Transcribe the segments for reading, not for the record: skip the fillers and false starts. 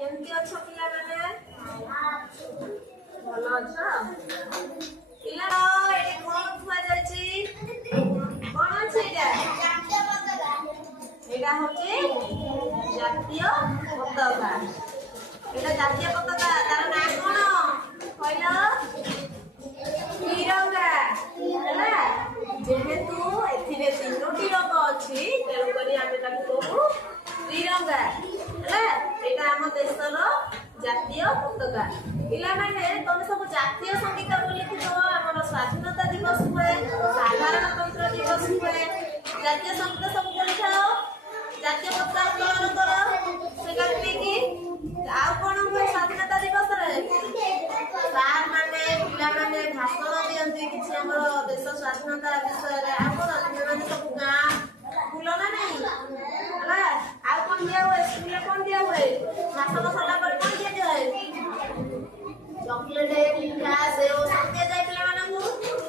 କେମିତି ଅଛ ପିଲାମାନେ? ଭଲ ଅଛ? ପିଲା ଏଠି କଣ ଥୁଆଯାଇଛି? କଣ ଅଛି ଏଇଟା? ଏଇଟା ହଉଛି ଜାତୀୟ ପତାକା। ଏଇଟା ଜାତୀୟ ପତାକା, ତାର ନାଁ କଣ କହିଲ? ତ୍ରିରଙ୍ଗା। ହେଲା, ଯେହେତୁ ଏଥିରେ ତିନୋଟି ରଙ୍ଗ ଅଛି ତେଣୁକରି ଆମେ ତାକୁ କହୁ ତ୍ରିରଙ୍ଗା। ହେଲା, ଏଇଟା ଆମ ଦେଶର ଜାତୀୟ ପତାକା। ପିଲାମାନେ ତମେ ସବୁ ଜାତୀୟ ସଙ୍ଗୀତ ବୋଲିଥିବ। ଆମର ସ୍ୱାଧୀନତା ଦିବସ ହୁଏ, ସାଧାରଣତନ୍ତ୍ର ଦିବସ ହୁଏ, ଜାତୀୟ ସଙ୍ଗୀତ ସବୁ ବୋଲିଥାଅ। ଜାତୀୟ ପତାକା ଉତ୍ତୋଳନ କର ସେଟା ନେଇକି। ଆଉ କଣ ହୁଏ ସ୍ୱାଧୀନତା ଦିବସରେ? ସାର୍ ମାନେ ପିଲାମାନେ ଭାଷଣ ଦିଅନ୍ତି କିଛି ଆମର ଦେଶ ସ୍ୱାଧୀନତା ବିଷୟରେ। ଆଉ କଣ ପିଲାମାନେ ସବୁ ଗାଁ ବୁଲ ନା ନାଇଁ? ହେଲା, ଆଉ କଣ ଦିଆ ହୁଏ ସ୍କୁଲରେ? କଣ ଦିଆ ହୁଏ? ଭାଷଣ ସରିଲା ପରେ କଣ ଦିଆଯାଏ? ଚକୋଲେଟ, ପିଠା, ସେଓ ସବୁ ଦିଆଯାଏ ପିଲାମାନଙ୍କୁ।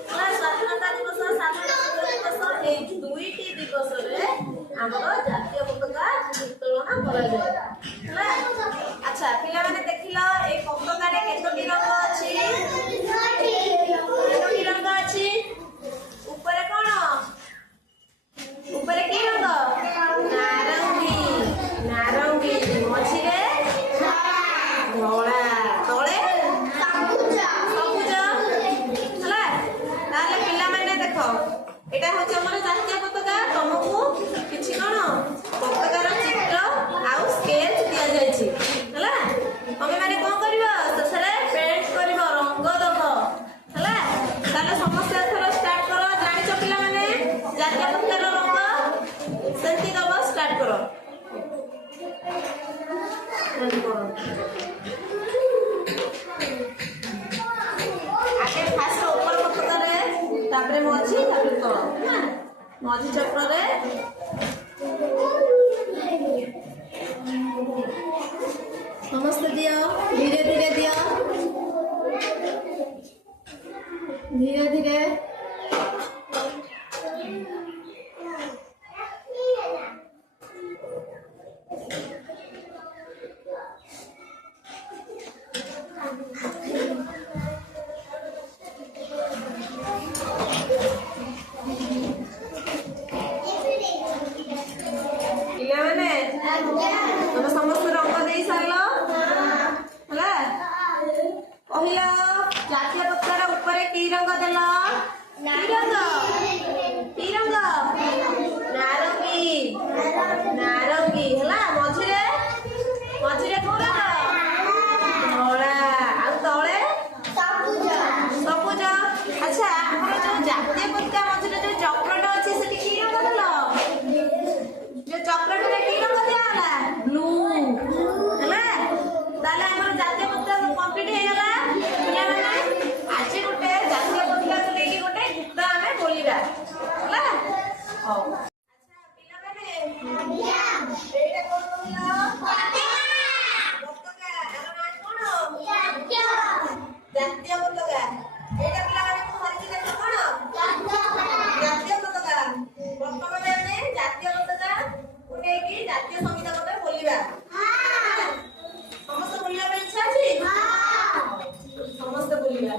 ହେଲା, ସ୍ୱାଧୀନତା ଦିବସ ସାଧାରଣତନ୍ତ୍ର ଦିବସ ଏଇ ଦୁଇଟି ଦିବସରେ ଆମର ଜାତୀୟ ପତାକା ଉତ୍ତୋଳନ କରାଯାଏ। ହେଲା, ଆଚ୍ଛା ପିଲାମାନେ ଦେଖିଲ ଏଇ ପତାକାରେ କେତୋଟି ରଙ୍ଗ ଅଛି? କେତୋଟି ରଙ୍ଗ ଅଛି? ଉପରେ କଣ? ଉପରେ କି ରଙ୍ଗ? ନାରଙ୍ଗୀ। ନାରଙ୍ଗୀ, ମଝିରେ ଧଳା, ତଳେ ସବୁଜ। ହେଲା, ତାହେଲେ ପିଲାମାନେ ଦେଖ ଏଇଟା ହଉଛି ଆମର ଜାତୀୟ ପତାକା। ତମକୁ କିଛି କଣ ପତାକାର ଚିତ୍ର ଆଉ ସ୍କେଚ ଦିଆଯାଇଛି। ହେଲା, ତମେ ମାନେ କଣ କରିବ? ସେଥିରେ ପେଣ୍ଟ କରିବ, ରଙ୍ଗ ଦବ। ହେଲା, ତାହେଲେ ସମସ୍ତେ ଏଥର ଷ୍ଟାର୍ଟ କର। ଜାଣିଛ ପିଲାମାନେ ଜାତୀୟ ପତାକାର ରଙ୍ଗ ସେମିତି ଦବ। ଷ୍ଟାର୍ଟ କର। ଆଗେ ଫାଷ୍ଟ ଉପର ପତାକାରେ, ତାପରେ ମଝି, ତାପରେ ତଳ। ମଝି ଚକ୍ରରେ ସମସ୍ତେ ଦିଅ। ଧୀରେ ଧୀରେ ଦିଅ, ଧୀରେ ଧୀରେ। ପିଲାମାନେ ତମେ ସମସ୍ତେ ରଙ୍ଗ ଦେଇ ସାରିଲ? ହେଲା, କହିଲ ଜାତୀୟ ପତାକାର ଉପରେ କି ରଙ୍ଗ ଦେଲ? କି ରଙ୍ଗ? କି ରଙ୍ଗ? ନାରଙ୍ଗୀ। ନାରଙ୍ଗୀ। ହେଲା, ମଝିରେ ମଝିରେ କୋଉ ରଙ୍ଗ? ଧଳା। ଆଉ ତଳେ ସବୁଜ। ଆଚ୍ଛା, ଆମର ଯୋଉ ଜାତୀୟ ପତାକା ମଝିରେ ଯୋଉ ଚକ୍ରଟା ଅଛି ସେଠି କି ରଙ୍ଗ ଦେଲ? ଯୋଉ ଚକ୍ରଟାରେ କି ରଙ୍ଗ ଦିଆଗଲା? ବ୍ଲୁ। ହେଲା, ତାହେଲେ ଆମର ଜାତୀୟ ପତାକା କମ୍ପ୍ଲିଟ ହେଇଗଲା। ପିଲାମାନେ ଆଜି ଗୋଟେ ଜାତୀୟ ପତାକାକୁ ନେଇକି ଗୋଟେ ଗୀତ ଆମେ ବୋଲିବା। ହେଲା, ହଉ। ଆଚ୍ଛା ପିଲାମାନେ, ଏଇଟା କଣ କହିଲ? ପତାକା। ଆର ନାଁ କଣ? ଜାତୀୟ ପତାକା। ଏଇଟା ପିଲାମାନଙ୍କୁ ଧରିକି ଦେଖ କଣ? ଜାତୀୟ ପତାକା। ପ୍ରଥମେ ଆମେ ଜାତୀୟ ପତାକାକୁ ନେଇକି ଜାତୀୟ ସଙ୍ଗୀତ ଗୋଟେ ବୋଲିବା। ସମସ୍ତେ ବୋଲିବା ପାଇଁ ଇଚ୍ଛା ଅଛି? ସମସ୍ତେ ବୋଲିବା।